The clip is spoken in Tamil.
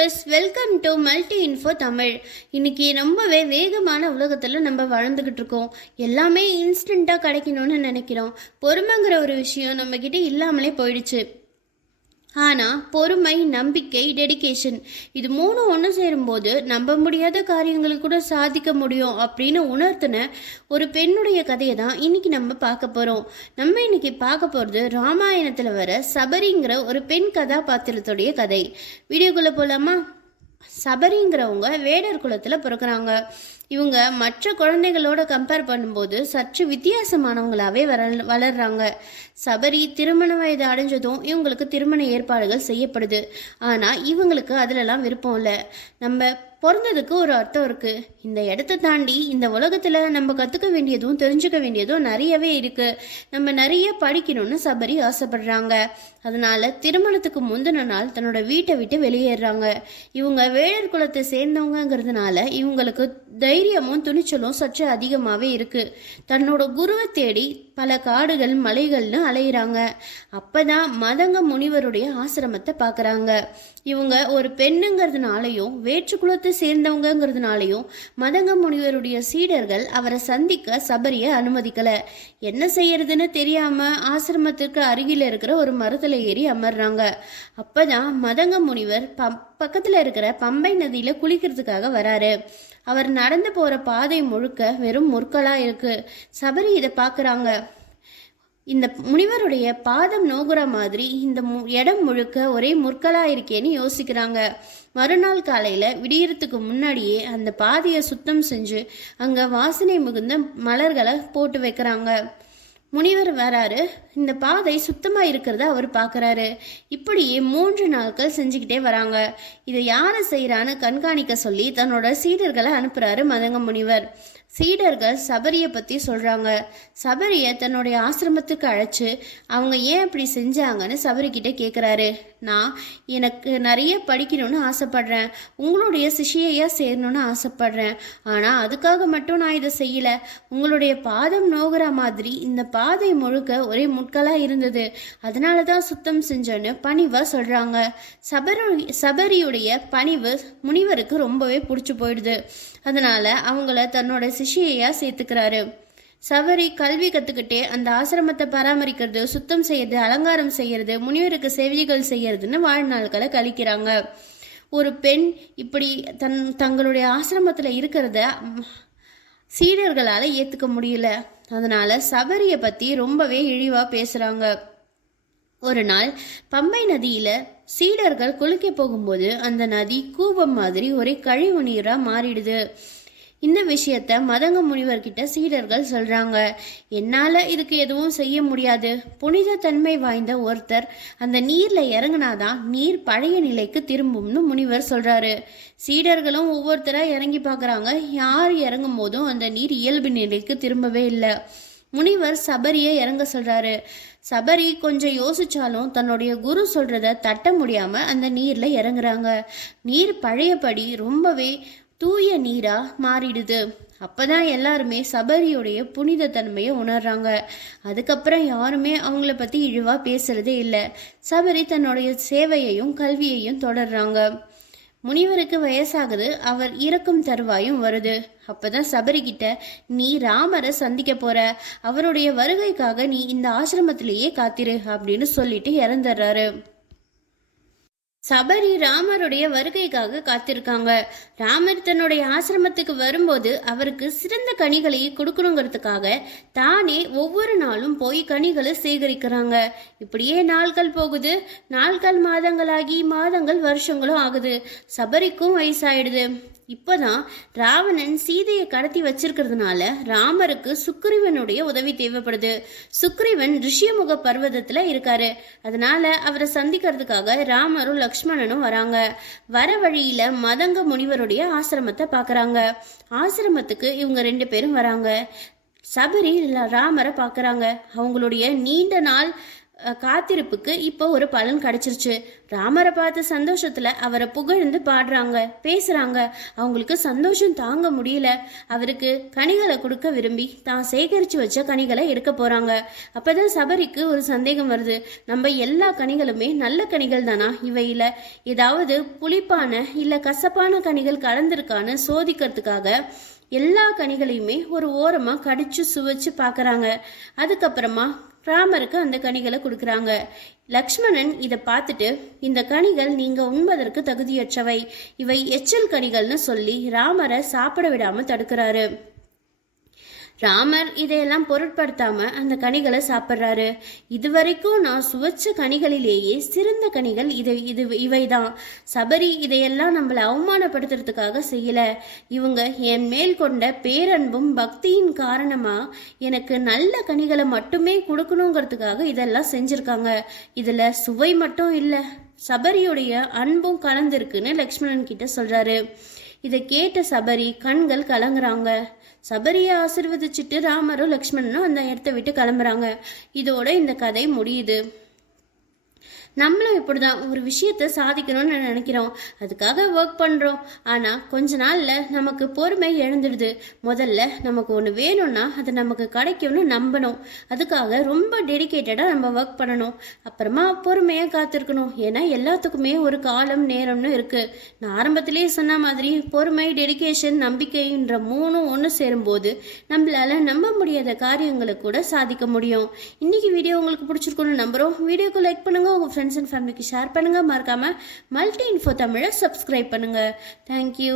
Viewers, welcome to multi info Tamil. இன்னைக்கு ரொம்பவே வேகமான உலகத்தில் நம்ம வாழ்ந்துக்கிட்டு இருக்கோம். எல்லாமே இன்ஸ்டண்ட்டாக கிடைக்கணும்னு நினைக்கிறோம். பொறுமைங்கிற ஒரு விஷயம் நம்மக்கிட்ட இல்லாமலே போயிடுச்சு. ஆனால் பொறுமை, நம்பிக்கை, டெடிகேஷன் இது மூணு ஒன்று சேரும்போது நம்ப முடியாத காரியங்களுக்கு கூட சாதிக்க முடியும் அப்படின்னு உணர்த்தின ஒரு பெண்ணுடைய கதையை தான் இன்னைக்கு நம்ம பார்க்க போகிறோம். நம்ம இன்னைக்கு பார்க்க போகிறது ராமாயணத்தில் வர சபரிங்கிற ஒரு பெண் கதாபாத்திரத்துடைய கதை. வீடியோக்குள்ளே போகலாமா? சபரிங்கிறவங்க வேடர் குலத்தில் பிறக்கிறாங்க. இவங்க மற்ற குழந்தைகளோட கம்பேர் பண்ணும்போது சற்று வித்தியாசமானவங்களாவே வளர்றாங்க. சபரி திருமண வயது அடைஞ்சதும் இவங்களுக்கு திருமண ஏற்பாடுகள் செய்யப்படுது. ஆனால் இவங்களுக்கு அதிலெல்லாம் விருப்பம் இல்லை. நம்ம பிறந்ததுக்கு ஒரு அர்த்தம் இருக்கு. இந்த இடத்த தாண்டி இந்த உலகத்துல நம்ம கத்துக்க வேண்டியதும் தெரிஞ்சுக்க வேண்டியதும் நிறையவே இருக்கு. நம்ம நிறைய படிக்கணும்னு சபரி ஆசைப்படுறாங்க. அதனால திருமணத்துக்கு முந்தின நாள் தன்னோட வீட்டை விட்டு வெளியேறாங்க. இவங்க வேடர் குலத்தை சேர்ந்தவங்கிறதுனால இவங்களுக்கு தைரியமும் துணிச்சலும் சற்று அதிகமாகவே இருக்கு. தன்னோட குருவை தேடி பல காடுகள் மலைகள்னு அலையிறாங்க. அப்பதான் மதங்க முனிவருடைய ஆசிரமத்தை பார்க்குறாங்க. இவங்க ஒரு பெண்ணுங்கிறதுனாலையும் வேற்று குலத்தை சேர்ந்தவங்கிறதுனாலையும் மதங்க முனிவருடைய சீடர்கள் அவரை சந்திக்க சபரியை அனுமதிக்கல. என்ன செய்யறதுன்னு தெரியாம ஆசிரமத்திற்கு அருகில் இருக்கிற ஒரு மரத்துல ஏறி அமர்றாங்க. அப்பதான் மதங்க முனிவர் பக்கத்துல இருக்கிற பம்பை நதியில குளிக்கிறதுக்காக வராரு. அவர் நடந்து போற பாதை முழுக்க வெறும் முற்களா இருக்கு. சபரி இதை பாக்குறாங்க. இந்த முனிவருடைய பாதம் நோகுற மாதிரி இந்த இடம் முழுக்க ஒரே முற்களா இருக்கேன்னு யோசிக்கிறாங்க. மறுநாள் காலையில விடியறதுக்கு முன்னாடியே அந்த பாதையை சுத்தம் செஞ்சு அங்க வாசனை மிகுந்த மலர்களை போட்டு வைக்கிறாங்க. முனிவர் வராரு. இந்த பாதை சுத்தமா இருக்கிறத அவர் பார்க்கறாரு. இப்படியே 3 நாட்கள் செஞ்சுக்கிட்டே வராங்க. இதை யாரை செய்யறான்னு கண்காணிக்க சொல்லி தன்னோட சீடர்களை அனுப்புறாரு மதங்க முனிவர். சீடர்கள் சபரியை பற்றி சொல்கிறாங்க. சபரியை தன்னுடைய ஆசிரமத்துக்கு அழைச்சி அவங்க ஏன் அப்படி செஞ்சாங்கன்னு சபரிக்கிட்ட கேட்குறாரு. நான் எனக்கு நிறைய படிக்கணும்னு ஆசைப்படுறேன், உங்களுடைய சிஷியையாக சேரணும்னு ஆசைப்படுறேன். ஆனால் அதுக்காக மட்டும் நான் இதை செய்யலை. உங்களுடைய பாதம் நோகிற மாதிரி இந்த பாதை முழுக்க ஒரே முட்களாக இருந்தது, அதனால தான் சுத்தம் செஞ்சேன்னு பணிவாக சொல்கிறாங்க. சபரியுடைய பணிவு முனிவருக்கு ரொம்பவே பிடிச்சி போயிடுது. அதனால அவங்கள தன்னோட சிஷியையா சேர்த்துக்கிறாரு. சபரி கல்வி கத்துக்கிட்டே அந்த ஆசிரமத்தை பராமரிக்கிறது, சுத்தம் செய்யறது, அலங்காரம் செய்யறது, முனிவருக்கு சேவைகள் செய்யறதுன்னு வாழ்நாள்களை கழிக்கிறாங்க. ஒரு பெண் இப்படி தங்களுடைய ஆசிரமத்துல இருக்கிறத சீடர்களால ஏத்துக்க முடியல. அதனால சபரியை பத்தி ரொம்பவே இழிவா பேசுறாங்க. ஒரு நாள் பம்பை நதியில சீடர்கள் குளிக்க போகும்போது அந்த நதி கூபம் மாதிரி ஒரே கழிவு நீரா மாறிடுது. இந்த விஷயத்த மதங்க முனிவர்கிட்ட சீடர்கள் சொல்றாங்க. என்னால இதுக்கு எதுவும் செய்ய முடியாது. புனித தன்மை வாய்ந்த ஒருத்தர் அந்த நீர்ல இறங்கினாதான் நீர் பழைய நிலைக்கு திரும்பும்னு முனிவர் சொல்றாரு. சீடர்களும் ஒவ்வொருத்தரா இறங்கி பாக்குறாங்க. யார் இறங்கும் போதும் அந்த நீர் இயல்பு நிலைக்கு திரும்பவே இல்லை. முனிவர் சபரியை இறங்க சொல்றாரு. சபரி கொஞ்சம் யோசிச்சாலும் தன்னுடைய குரு சொல்றத தட்ட முடியாம அந்த நீர்ல இறங்குறாங்க. நீர் பழையபடி ரொம்பவே தூய நீரா மாறிடுது. அப்பதான் எல்லாருமே சபரியுடைய புனித தன்மையை உணர்றாங்க. அதுக்கப்புறம் யாருமே அவங்கள பத்தி இழிவா பேசுறதே இல்லை. சபரி தன்னுடைய சேவையையும் கல்வியையும் தொடர்றாங்க. முனிவருக்கு வயசாகுது. அவர் இறக்கும் தருவாயும் வருது. அப்பதான் சபரி கிட்ட, நீ ராமரை சந்திக்க போற, அவருடைய வருகைக்காக நீ இந்த ஆசிரமத்திலேயே காத்திரு அப்படின்னு சொல்லிட்டு இறந்துடுறாரு. சபரி ராமருடைய வருகைக்காக காத்திருக்காங்க. ராமர் தன்னுடைய ஆசிரமத்துக்கு வரும்போது அவருக்கு சிறந்த கனிகளை கொடுக்கணுங்கிறதுக்காக தானே ஒவ்வொரு நாளும் போய் கனிகளை சேகரிக்கிறாங்க. இப்படியே நாட்கள் போகுது. நாட்கள் மாதங்களாகி மாதங்கள் வருஷங்களும் ஆகுது. சபரிக்கும் வயசாயிடுது. இப்போதான் ராவணன் சீதையை கடத்தி வச்சிருக்கிறதுனால ராமருக்கு சுக்ரீவனுடைய உதவி தேவைப்படுது. சுக்ரீவன் ரிஷியமுக பர்வதத்துல இருக்காரு. அதனால அவரை சந்திக்கிறதுக்காக ராமரும் லக்ஷ்மணனும் வராங்க. வர வழியில மதங்க முனிவருடைய ஆசிரமத்தை பாக்குறாங்க. ஆசிரமத்துக்கு இவங்க 2 பேரும் வராங்க. சபரி ராமரை பாக்குறாங்க. அவங்களுடைய நீண்ட நாள் காத்திருப்புக்கு இப்போ ஒரு பலன் கிடைச்சிருச்சு. ராமரை பார்த்த சந்தோஷத்துல அவரை புகழ்ந்து பாடுறாங்க, பேசுறாங்க. அவங்களுக்கு சந்தோஷம் தாங்க முடியல. அவருக்கு கனிகளை கொடுக்க விரும்பி தான் சேகரிச்சு வச்ச கனிகளை எடுக்க போறாங்க. அப்பதான் சபரிக்கு ஒரு சந்தேகம் வருது. நம்ம எல்லா கனிகளுமே நல்ல கனிகள் தானா, இவையில ஏதாவது புளிப்பான இல்ல கசப்பான கனிகள் கலந்திருக்கான்னு சோதிக்கிறதுக்காக எல்லா கனிகளையுமே ஒரு ஓரமா கடிச்சு சுவைச்சு பார்க்கறாங்க. அதுக்கப்புறமா ராமருக்கு அந்த கனிகளை கொடுக்குறாங்க. லக்ஷ்மணன் இதை பார்த்துட்டு, இந்த கனிகள் நீங்க உண்பதற்கு தகுதியற்றவை, இவை எச்சல் கனிகள்னு சொல்லி ராமரை சாப்பிட விடாம தடுக்கிறாரு. ராமர் இதையெல்லாம் பொருட்படுத்தாம அந்த கனிகளை சாப்பிட்றாரு. இதுவரைக்கும் நான் சுவைச்ச கனிகளிலேயே சிறந்த கனிகள் இவைதான். சபரி இதையெல்லாம் நம்மளை அவமானப்படுத்துறதுக்காக செய்யல. இவங்க என் மேல் கொண்ட பேரன்பும் பக்தியின் காரணமா எனக்கு நல்ல கனிகளை மட்டுமே கொடுக்கணுங்கிறதுக்காக இதெல்லாம் செஞ்சிருக்காங்க. இதுல சுவை மட்டும் இல்லை, சபரியுடைய அன்பும் கலந்திருக்குன்னு லக்ஷ்மணன் கிட்ட சொல்றாரு. இதை கேட்ட சபரி கண்கள் கலங்குறாங்க. சபரியை ஆசிர்வதிச்சுட்டு ராமரும் லக்ஷ்மணனும் அந்த இடத்த விட்டு கிளம்புறாங்க. இதோட இந்த கதை முடியுது. நம்மளும் இப்படிதான் ஒரு விஷயத்த சாதிக்கணும்னு நினைக்கிறோம், அதுக்காக ஒர்க் பண்றோம். ஆனா கொஞ்ச நாள்ல நமக்கு பொறுமை இழந்துடுது. முதல்ல நமக்கு ஒன்று வேணும்னா அது நமக்கு கிடைக்கும்னு நம்பணும். அதுக்காக ரொம்ப டெடிக்கேட்டடா நம்ம ஒர்க் பண்ணணும். அப்புறமா பொறுமையா காத்திருக்கணும். ஏன்னா எல்லாத்துக்குமே ஒரு காலம் நேரம்னு இருக்கு. நான் ஆரம்பத்திலேயே சொன்ன மாதிரி பொறுமை, டெடிக்கேஷன், நம்பிக்கைன்ற மூணும் ஒன்று சேரும்போது நம்மளால நம்ப முடியாத காரியங்களை கூட சாதிக்க முடியும். இன்னைக்கு வீடியோ உங்களுக்கு பிடிச்சிருக்குன்னு நம்புறோம். வீடியோக்கு லைக் பண்ணுங்க, உங்க ஃப்ரெண்ட்ஸ் அண்ட் ஃபேமிலிக்கு ஷேர் பண்ணுங்க. மறக்காம மல்டி இன்ஃபோ தமிழை சப்ஸ்கிரைப் பண்ணுங்க. தேங்க்யூ.